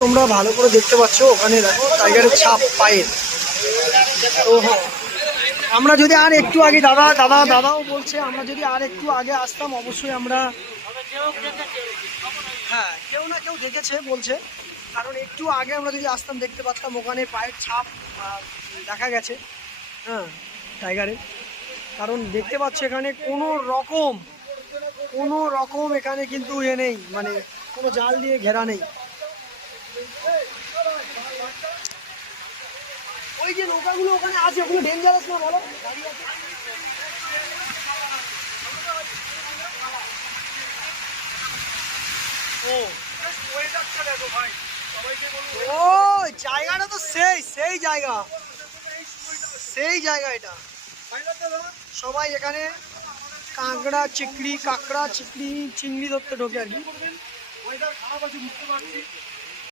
তোমরা ভালো করে দেখতে পাচ্ছ ওখানে দেখো টাইগারের ছাপ পায়ের। তো হ্যাঁ, আমরা যদি আর একটু আগে দাদাও বলছে আমরা যদি আর একটু আগে আসতাম অবশ্যই আমরা, হ্যাঁ কেউ না কেউ দেখেছে বলছে, কারণ একটু আগে আমরা যদি আসতাম দেখতে পাচ্তাম ওখানে পায়ের ছাপ দেখা গেছে। হ্যাঁ টাইগারের, কারণ দেখতে পাচ্ছ এখানে কোনো রকম এখানে কিন্তু নেই, মানে কোনো জাল দিয়ে ঘেরা নেই। ওই যে নৌকাগুলো ওখানে আছে ওগুলো ডেঞ্জারাস না বলো? ও জায়গাটা তো সেই জায়গা এটা। সবাই এখানে কাঁকড়া চিংড়ি ধরতে ঢোকে আর কি।